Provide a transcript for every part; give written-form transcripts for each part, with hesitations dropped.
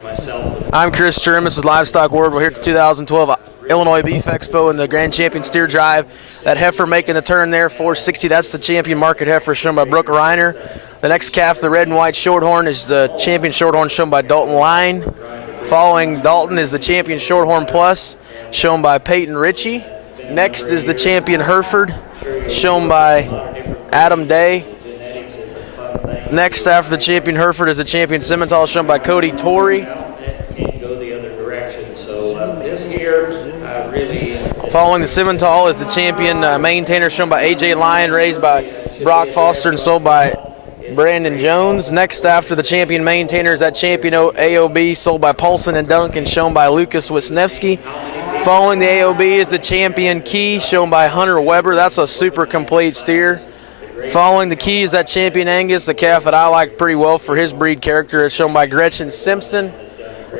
I'm Chris Chirimus with Livestock World. We're here at the 2012 Illinois Beef Expo and the Grand Champion Steer Drive. That heifer making the turn there, 460. That's the champion market heifer shown by Brooke Reiner. The next calf, the red and white shorthorn, is the champion shorthorn shown by Dalton Line. Following Dalton is the champion shorthorn plus shown by Peyton Ritchie. Next is the champion Hereford shown by Adam Day. Next after the champion Hereford is the champion Simmental shown by Cody Torrey. Following the Simmental is the champion maintainer shown by AJ Lyon, raised by Brock Foster and sold by Brandon Jones. Next after the champion maintainer is that champion AOB sold by Paulson and Duncan shown by Lucas Wisniewski. Following the AOB is the champion Key shown by Hunter Weber. That's a super complete steer. Following the Key is that champion Angus, a calf that I like pretty well for his breed character, is shown by Gretchen Simpson.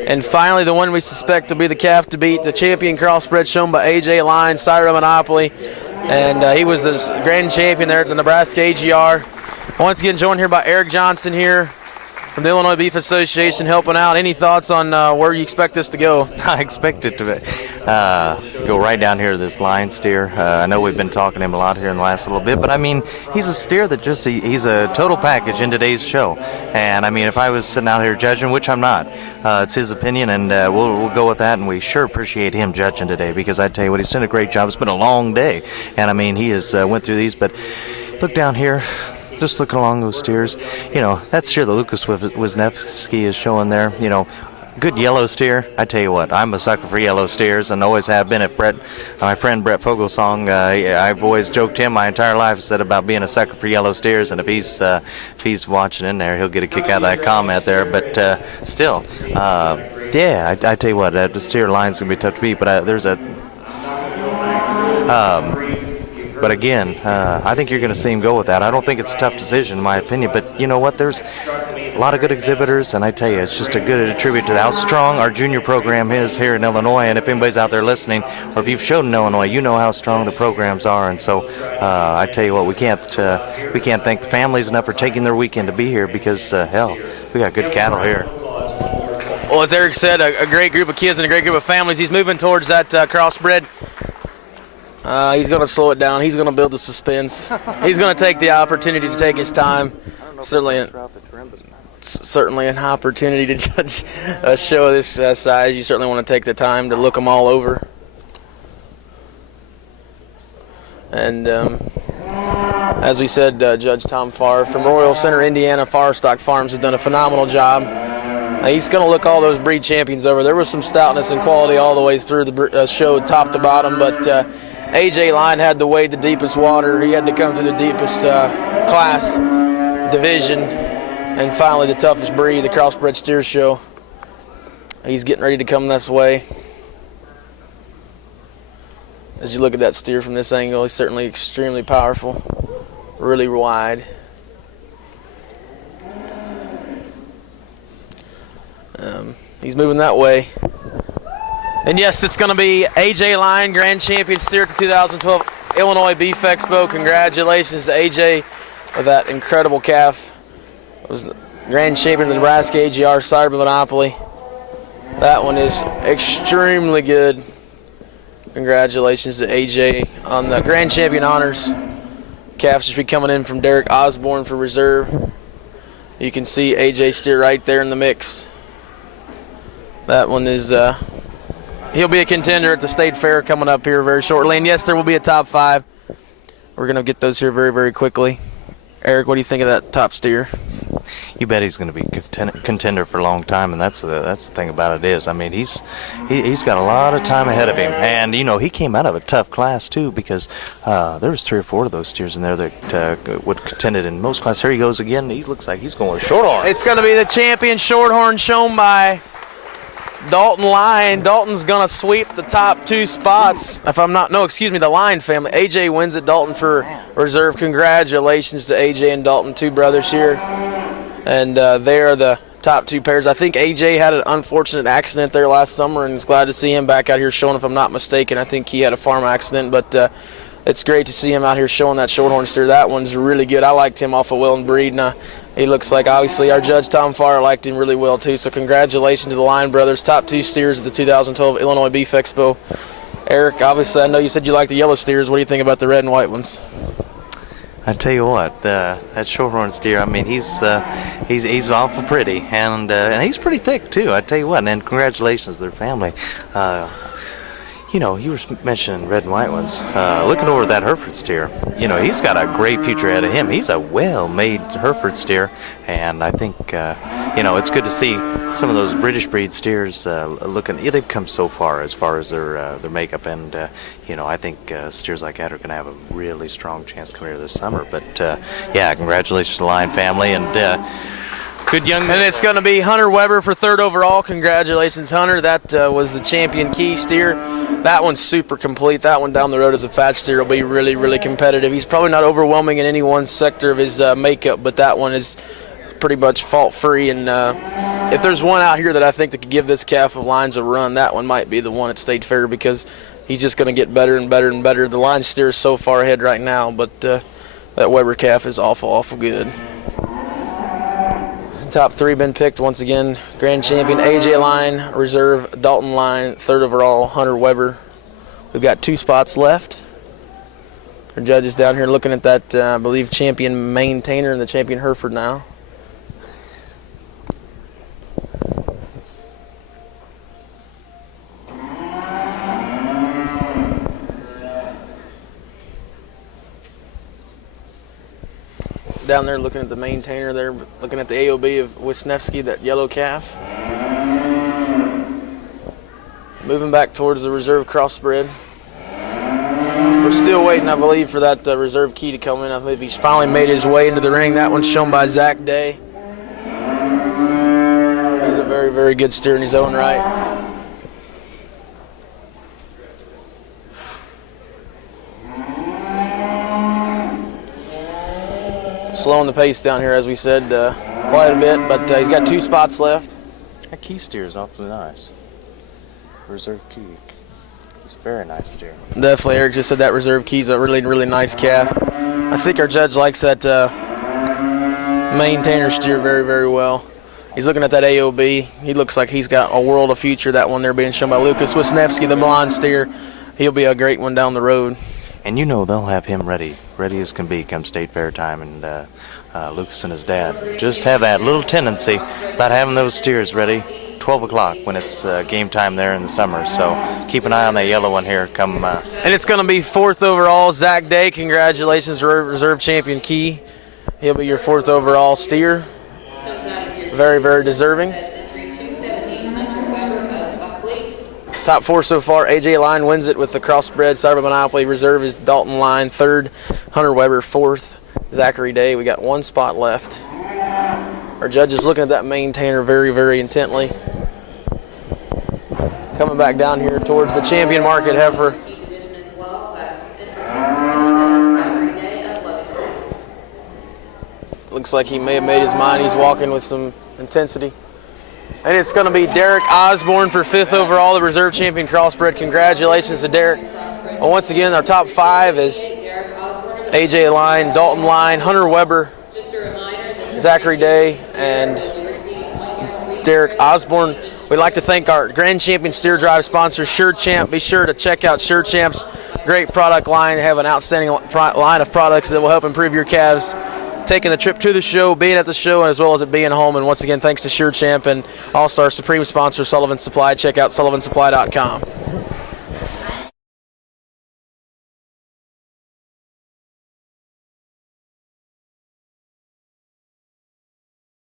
And finally, the one we suspect to be the calf to beat, the champion crossbred shown by AJ Line, Cyra Monopoly. And he was the grand champion there at the Nebraska AGR. Once again, joined here by Eric Johnson here from the Illinois Beef Association helping out. Any thoughts on where you expect this to go? I expect it to go right down here to this line steer. I know we've been talking to him a lot here in the last little bit, but I mean, he's a steer that he's a total package in today's show. And I mean, if I was sitting out here judging, which I'm not, it's his opinion, and we'll go with that. And we sure appreciate him judging today, because I tell you what, he's done a great job. It's been a long day, and I mean, he has went through these. But look down here. Just looking along those steers, you know, that steer that Lucas Wisniewski is showing there, you know, good yellow steer. I tell you what, I'm a sucker for yellow steers and always have been. At my friend Brett Fogelsong, I've always joked him my entire life, said about being a sucker for yellow steers, and if he's watching in there, he'll get a kick out of that comment there. But still, yeah, I tell you what, the steer line's gonna be tough to beat. But there's a. But again, I think you're going to see him go with that. I don't think it's a tough decision, in my opinion. But you know what? There's a lot of good exhibitors, and I tell you, it's just a good tribute to how strong our junior program is here in Illinois. And if anybody's out there listening, or if you've showed in Illinois, you know how strong the programs are. And so I tell you what, we can't thank the families enough for taking their weekend to be here, because hell, we got good cattle here. Well, as Eric said, a great group of kids and a great group of families. He's moving towards that crossbred. He's going to slow it down. He's going to build the suspense. He's going to take the opportunity to take his time. Certainly an opportunity to judge a show of this size. You certainly want to take the time to look them all over. And as we said, Judge Tom Farr from Royal Center, Indiana, Farstock Farms has done a phenomenal job. He's going to look all those breed champions over. There was some stoutness and quality all the way through the show, top to bottom, but AJ Line had to wade the deepest water. He had to come through the deepest class division, and finally the toughest breed, the Crossbred Steer Show. He's getting ready to come this way. As you look at that steer from this angle, he's certainly extremely powerful, really wide. He's moving that way. And yes, it's going to be AJ Line, Grand Champion Steer at the 2012 Illinois Beef Expo. Congratulations to AJ with that incredible calf. It was Grand Champion of the Nebraska AGR Cyber Monopoly. That one is extremely good. Congratulations to AJ on the Grand Champion honors. Calf should be coming in from Derek Osborne for reserve. You can see AJ steer right there in the mix. That one is... he'll be a contender at the State Fair coming up here very shortly. And yes, there will be a top 5. We're going to get those here very, very quickly. Eric, what do you think of that top steer? You bet he's going to be contender for a long time, and that's the thing about it is, I mean, he's got a lot of time ahead of him. And, you know, he came out of a tough class, too, because there was 3 or 4 of those steers in there that would contended in most classes. Here he goes again. He looks like he's going with shorthorn. It's going to be the champion shorthorn shown by Dalton Line. Dalton's going to sweep the top 2 spots. The Line family. AJ wins it, Dalton for reserve. Congratulations to AJ and Dalton, 2 brothers here. And they are the top 2 pairs. I think AJ had an unfortunate accident there last summer, and it's glad to see him back out here showing, if I'm not mistaken. I think he had a farm accident, but it's great to see him out here showing that shorthorn steer. That one's really good. I liked him off of Will and Breed, and He looks like, obviously, our judge Tom Farr liked him really well too. So congratulations to the Line brothers, top 2 steers at the 2012 Illinois Beef Expo. Eric, obviously, I know you said you like the yellow steers. What do you think about the red and white ones? I tell you what, that shorthorn steer. I mean, he's awful pretty, and he's pretty thick too. I tell you what, and congratulations to their family. You know, you were mentioning red and white ones. Looking over that Hereford steer, you know, he's got a great future ahead of him. He's a well-made Hereford steer, and I think, you know, it's good to see some of those British breed steers looking. Yeah, they've come so far as their makeup, and you know, I think steers like that are going to have a really strong chance coming here this summer. But yeah, congratulations to the Line family, and good young. And it's going to be Hunter Weber for 3rd overall. Congratulations, Hunter. That was the Champion Key steer. That one's super complete. That one down the road as a fat steer will be really, really competitive. He's probably not overwhelming in any one sector of his makeup, but that one is pretty much fault-free. And if there's one out here that I think that could give this calf of Lines a run, that one might be the one at State Fair, because he's just going to get better and better and better. The Line steer is so far ahead right now, but that Weber calf is awful, awful good. Top 3 been picked once again. Grand Champion AJ Line, Reserve Dalton Line, 3rd overall Hunter Weber. We've got 2 spots left. Our judges down here looking at that, I believe, Champion Maintainer and the Champion Hereford now. Down there looking at the Maintainer there, looking at the AOB of Wisniewski, that yellow calf. Moving back towards the Reserve Crossbred. We're still waiting, I believe, for that Reserve Key to come in. I believe he's finally made his way into the ring. That one's shown by Zach Day. He's a very, very good steer in his own right. Slowing the pace down here, as we said, quite a bit, but he's got 2 spots left. That Key steer is awfully nice. Reserve Key. It's a very nice steer. Definitely, Eric just said that Reserve Key's a really, really nice calf. I think our judge likes that Maintainer steer very, very well. He's looking at that AOB. He looks like he's got a world of future. That one there being shown by Lucas Wisniewski, the blonde steer. He'll be a great one down the road. And you know they'll have him ready as can be come State Fair time, and Lucas and his dad just have that little tendency about having those steers ready 12 o'clock when it's game time there in the summer. So keep an eye on that yellow one here come. And it's going to be 4th overall, Zach Day. Congratulations, Reserve Champion Key. He'll be your 4th overall steer. Very, very deserving. Top 4 so far. AJ Line wins it with the crossbred Cyber Monopoly. Reserve is Dalton Line 3rd, Hunter Weber 4th, Zachary Day. We got 1 spot left. Our judge is looking at that Maintainer very, very intently. Coming back down here towards the Champion Market heifer. Looks like he may have made his mind. He's walking with some intensity. And it's going to be Derek Osborne for 5th overall, the Reserve Champion Crossbred. Congratulations to Derek. Well, once again, our top 5 is AJ Line, Dalton Line, Hunter Weber, Zachary Day, and Derek Osborne. We'd like to thank our Grand Champion Steer Drive sponsor, Sure Champ. Be sure to check out Sure Champ's great product line. They have an outstanding line of products that will help improve your calves. Taking the trip to the show, being at the show, as well as it being home. And once again, thanks to Sure Champ and also our supreme sponsor, Sullivan Supply. Check out sullivansupply.com.